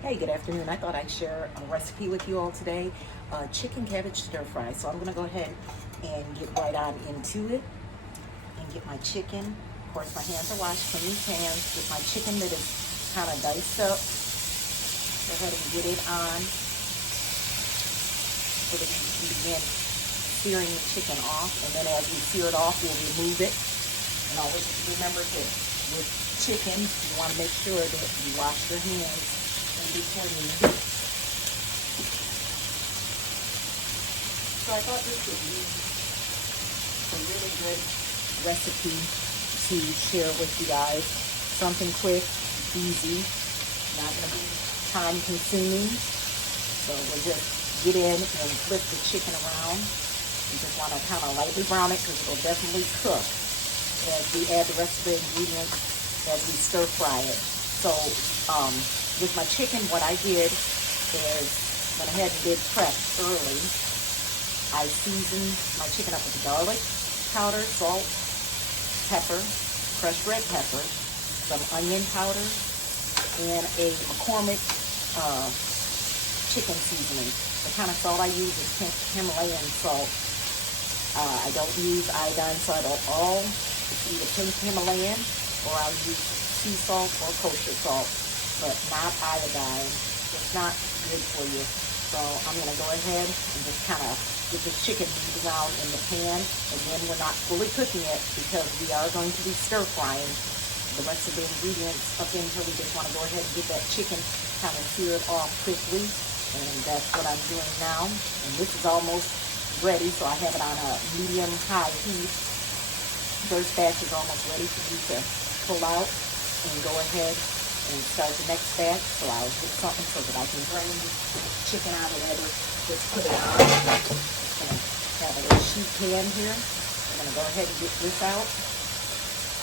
Hey, good afternoon. I thought I'd share a recipe with you all today, chicken cabbage stir fry. So I'm going to go ahead and get right on into it and get my chicken. Of course, my hands are washed, clean hands. Get my chicken that is kind of diced up. Go ahead and get it on so that we can begin searing the chicken off. And then as we sear it off, we'll remove it. And always remember that with chicken, you want to make sure that you wash your hands in between. So I thought this would be a really good recipe to share with you guys. Something quick, easy, not going to be time consuming. So we'll just get in and flip the chicken around. You just want to kind of lightly brown it because it will definitely cook as we add the rest of the ingredients as we stir fry it. So with my chicken, what I did is went ahead and did prep early. I seasoned my chicken up with garlic powder, salt, pepper, crushed red pepper, some onion powder, and a McCormick chicken seasoning. The kind of salt I use is Himalayan salt. I don't use iodine salt at all. It's either pink Himalayan or I'll use sea salt or kosher salt, but not iodine. It's not good for you. So I'm going to go ahead and just kind of get the chicken moved around in the pan. Again, we're not fully cooking it because we are going to be stir frying the rest of the ingredients up in here. We just want to go ahead and get that chicken kind of seared off quickly, and that's what I'm doing now. And this is almost ready, so I have it on a medium-high heat. First batch is almost ready for me to pull out and go ahead and start the next batch. So I'll get something so that I can drain the chicken out of there. Just put it on. I'm going to have a little sheet pan here. I'm going to go ahead and get this out.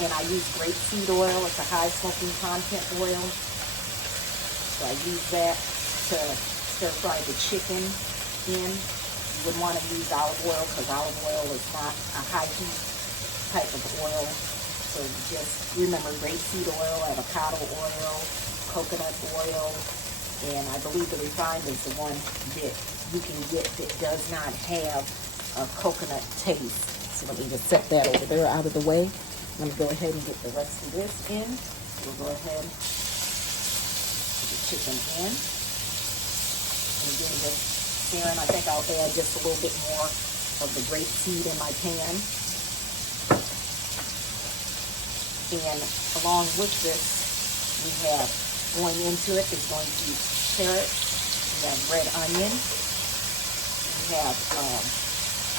And I use grapeseed oil. It's a high smoking content oil. So I use that to stir fry the chicken in. You wouldn't want to use olive oil because olive oil is not a high heat type of oil. So just remember grapeseed oil, avocado oil, coconut oil, and I believe the refined is the one that you can get that does not have a coconut taste. So let me just set that over there out of the way. I'm going to go ahead and get the rest of this in. We'll go ahead and put the chicken in. And again, just searing. I think I'll add just a little bit more of the grapeseed in my pan. And along with this, we have going into it is going to be carrots, we have red onion, we have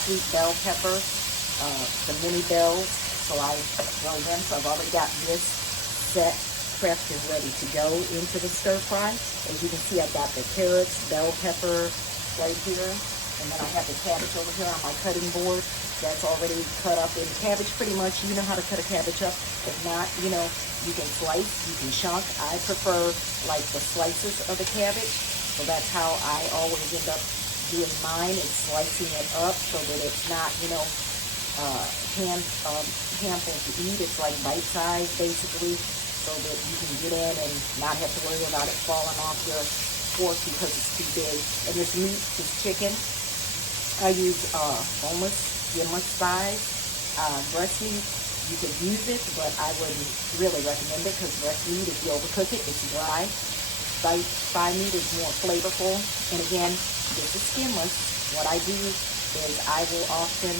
sweet bell pepper, the mini bells. So I throw them. So I've already got this set, prepped and ready to go into the stir fry. As you can see, I've got the carrots, bell pepper right here, and then I have the cabbage over here on my cutting board. That's already cut up in cabbage pretty much. You know how to cut a cabbage up. If not, you know, you can slice, you can chunk. I prefer like the slices of the cabbage. So that's how I always end up doing mine, is slicing it up so that it's not, you know, handful to eat. It's like bite size basically, so that you can get in and not have to worry about it falling off your fork because it's too big. And this meat, this chicken, I use boneless, skinless thighs. Breast meat, you could use it, but I wouldn't really recommend it because breast meat, if you overcook it, it's dry. Thigh meat is more flavorful. And again, this is skinless. What I do is I will often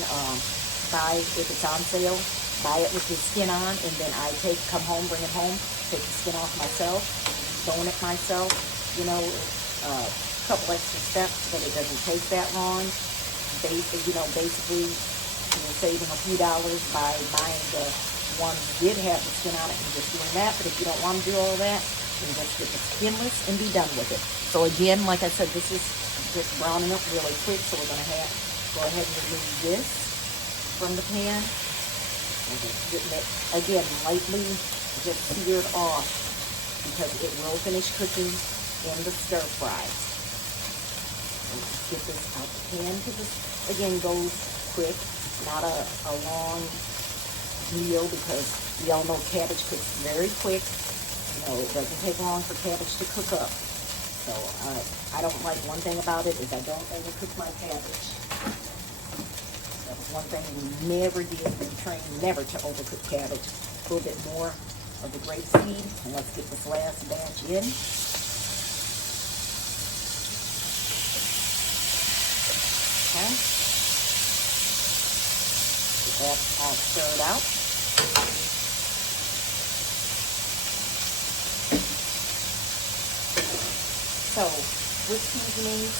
buy, if it's on sale, buy it with the skin on, and then I come home, bring it home, take the skin off myself, bone it myself. You know, a couple extra steps, but it doesn't take that long. You know, basically, you're saving a few dollars by buying the ones that did have the skin on it and just doing that. But if you don't want to do all that, then just get the skinless and be done with it. So again, like I said, this is just browning up really quick. So we're going to go ahead and remove this from the pan. And just getting it, again, lightly just seared off because it will finish cooking in the stir fry. Get this out the pan because this, again, goes quick, not a long meal because we all know cabbage cooks very quick. You know, it doesn't take long for cabbage to cook up. So I don't like, one thing about it is I don't overcook my cabbage. That was one thing we never did. We trained never to overcook cabbage. A little bit more of the grape seed, and let's get this last batch in. Okay. Get that all stirred out. So with seasoning,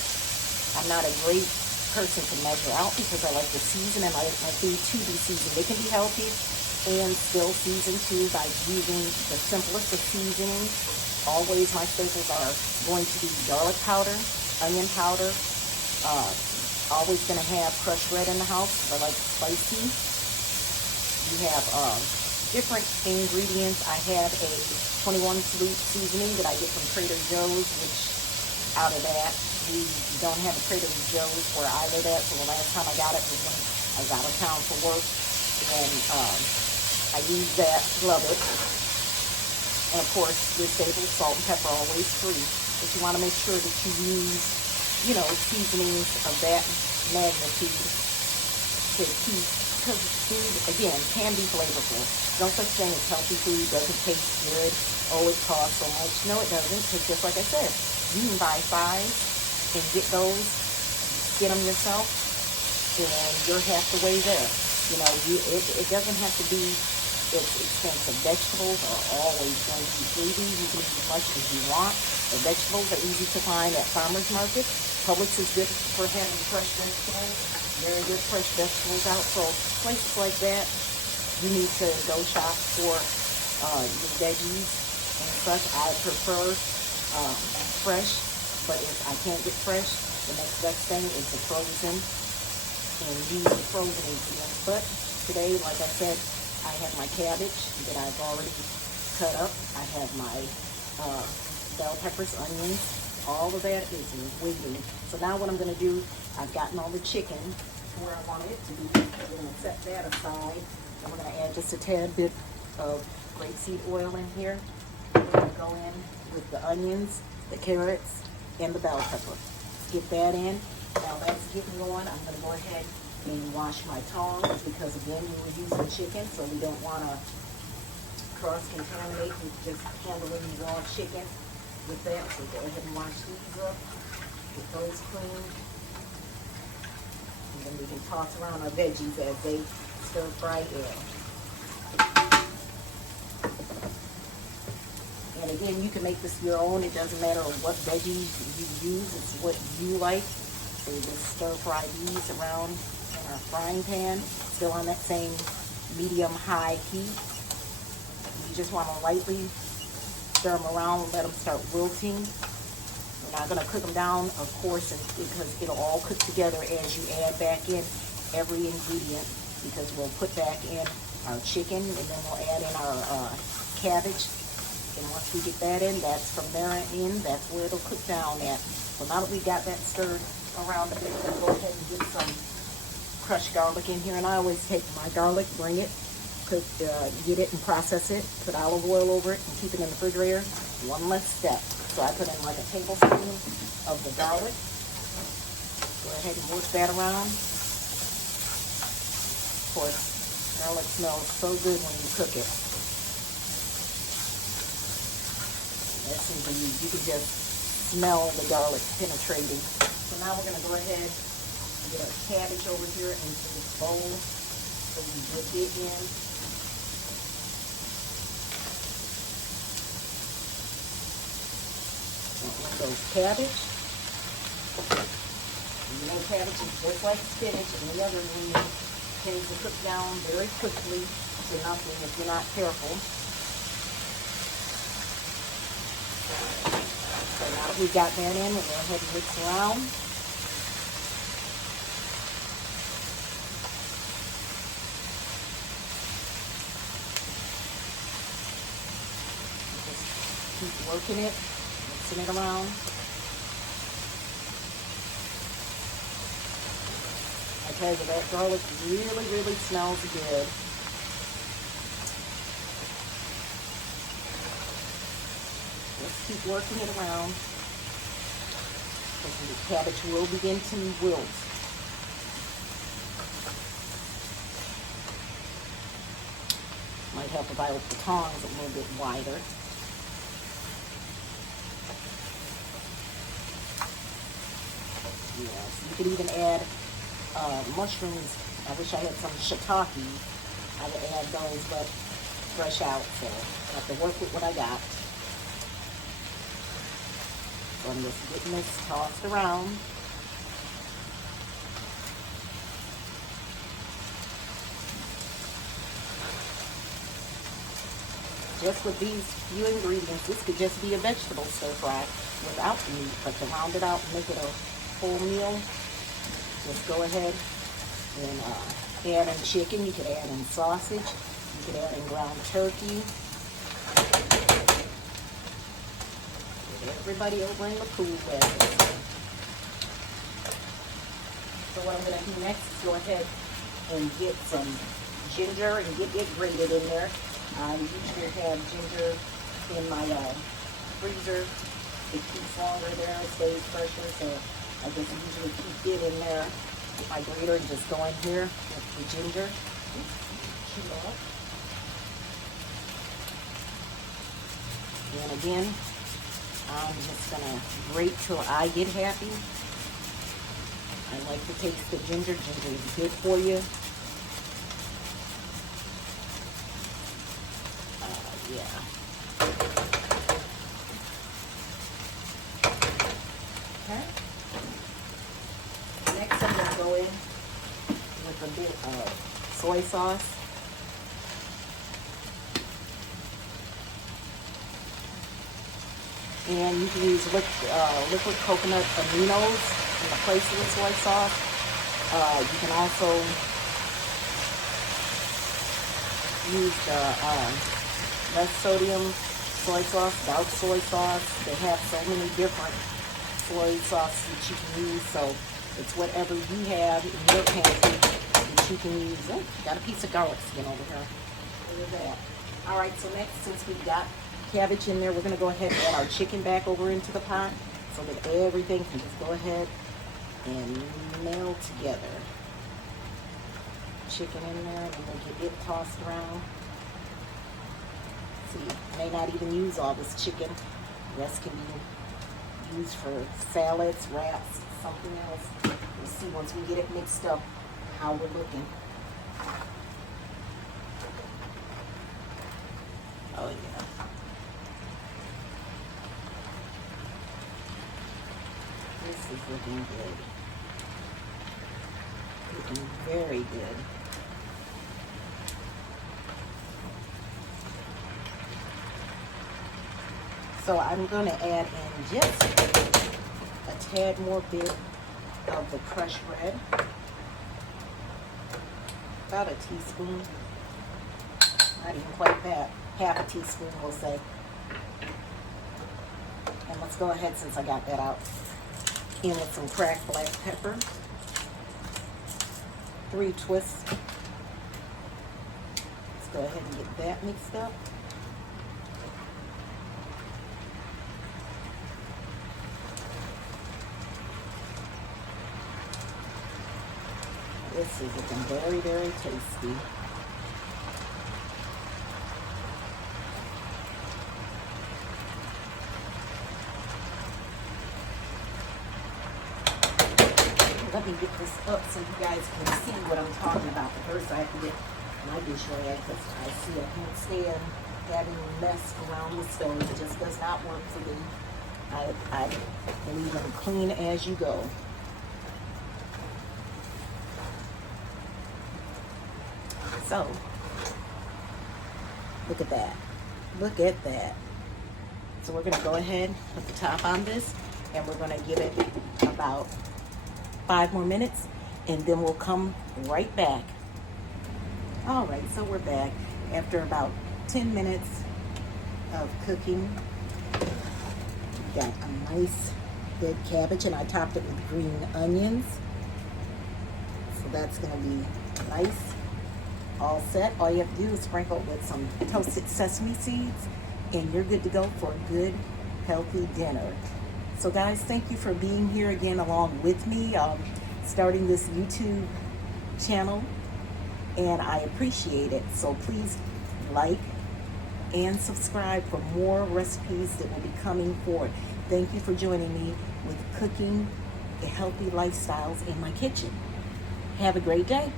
I'm not a great person to measure out because I like to season and I like my food to be seasoned. They can be healthy and still seasoned too by using the simplest of seasonings. Always my staples are going to be garlic powder, onion powder. Always going to have crushed red in the house because I like spicy. You have different ingredients. I have a 21 sweet seasoning that I get from Trader Joe's, which out of that, we don't have a Trader Joe's where I live at, so the last time I got it was when I was out of town for work, and I use that, love it. And of course, your staple salt and pepper, always free, but you want to make sure that you use, you know, seasonings of that magnitude to keep, because food, again, can be flavorful. No such thing as healthy food doesn't taste good. Oh, it costs so much. No, it doesn't, because just like I said, you can buy 5 and get those, get them yourself, and you're half the way there. You know, it doesn't have to be expensive. Vegetables are always going to be freebie. You can eat as much as you want. The vegetables are easy to find at farmers markets. Publix is good for having fresh vegetables. Very good fresh vegetables out. So places like that, you need to go shop for your veggies and such. I prefer fresh, but if I can't get fresh, the next best thing is the frozen, and use the frozen ingredients. But today, like I said, I have my cabbage that I've already cut up. I have my bell peppers, onions. All of that is waiting. So now what I'm going to do, I've gotten all the chicken to where I want it to be. I'm going to set that aside. I'm going to add just a tad bit of grapeseed oil in here. I'm going to go in with the onions, the carrots, and the bell pepper. Let's get that in. Now that's getting going. I'm going to go ahead and wash my tongs because again, we were using chicken, so we don't want to cross-contaminate with just handling raw chicken with that. So go ahead and wash these up, get those clean, and then we can toss around our veggies as they stir fry in. And again, you can make this your own. It doesn't matter what veggies you use. It's what you like. So you just stir fry these around in our frying pan, still on that same medium-high heat. You just want to lightly stir them around and let them start wilting. We're not going to cook them down, of course, because it'll all cook together as you add back in every ingredient, because we'll put back in our chicken and then we'll add in our cabbage. And once we get that in, that's from there in, that's where it'll cook down at. So now that we got that stirred around a bit, we'll go ahead and get some crushed garlic in here. And I always take my garlic, bring it, get it and process it, put olive oil over it, and keep it in the refrigerator. One less step. So I put in like a tablespoon of the garlic. Go ahead and work that around. Of course, garlic smells so good when you cook it. That's something you can just smell the garlic penetrating. So now we're going to go ahead and get our cabbage over here into this bowl. So we dip it in. So cabbage. You know, cabbage is just like spinach and the other ingredient. Tends to cook down very quickly to nothing if you're not careful. So now that we've got that in, we'll go ahead and mix around. Just keep working it, mixing it around. I tell you, that garlic really, really smells good. Let's keep working it around. because the cabbage will begin to wilt. Might help if I open the tongs a little bit wider. Yes, you could even add mushrooms. I wish I had some shiitake. I would add those, but fresh out, so I have to work with what I got. So I'm just getting this tossed around. Just with these few ingredients, this could just be a vegetable stir fry without the meat, but to round it out and make it a full meal, just go ahead and add in chicken. You could add in sausage. You could add in ground turkey. Get everybody over in the pool with it. So what I'm going to do next is go ahead and get some ginger and get it grated in there. I usually have ginger in my freezer. It keeps longer there, it stays fresher, so I just usually keep it in there with my grater and just go in here with the ginger. And again, I'm just gonna grate till I get happy. I like to taste the ginger. Ginger is good for you. Yeah. Okay. Next, I'm going to go in with a bit of soy sauce. And you can use liquid coconut aminos in the place of the soy sauce. You can also use the less sodium soy sauce, dark soy sauce. They have so many different soy sauces that you can use, so it's whatever you have in your pantry that you can use. Oh, got a piece of garlic skin over here. Look at that. All right, so next, since we've got cabbage in there, we're going to go ahead and add our chicken back over into the pot so that everything can just go ahead and meld together. Chicken in there, and we'll get it tossed around. See, I may not even use all this chicken. The rest can be used for salads, wraps, something else. We'll see once we get it mixed up how we're looking. Oh yeah. This is looking good. Looking very good. So I'm going to add in just a tad more bit of the crushed red. About a teaspoon. Not even quite that. Half a teaspoon, we'll say. And let's go ahead, since I got that out, in with some cracked black pepper. 3 twists. Let's go ahead and get that mixed up. This is looking very, very tasty. Let me get this up so you guys can see what I'm talking about. But first I have to get my dish rag because I see I can't stand having mess around the stove. It just does not work for me. I believe in clean as you go. So, look at that. Look at that. So we're going to go ahead, put the top on this, and we're going to give it about 5 more minutes, and then we'll come right back. All right, so we're back after about 10 minutes of cooking. We got a nice big cabbage, and I topped it with green onions. So that's going to be nice. All set. All you have to do is sprinkle it with some toasted sesame seeds, and you're good to go for a good, healthy dinner. So guys, thank you for being here again along with me, starting this YouTube channel, and I appreciate it. So please like and subscribe for more recipes that will be coming forward. Thank you for joining me with cooking healthy lifestyles in my kitchen. Have a great day.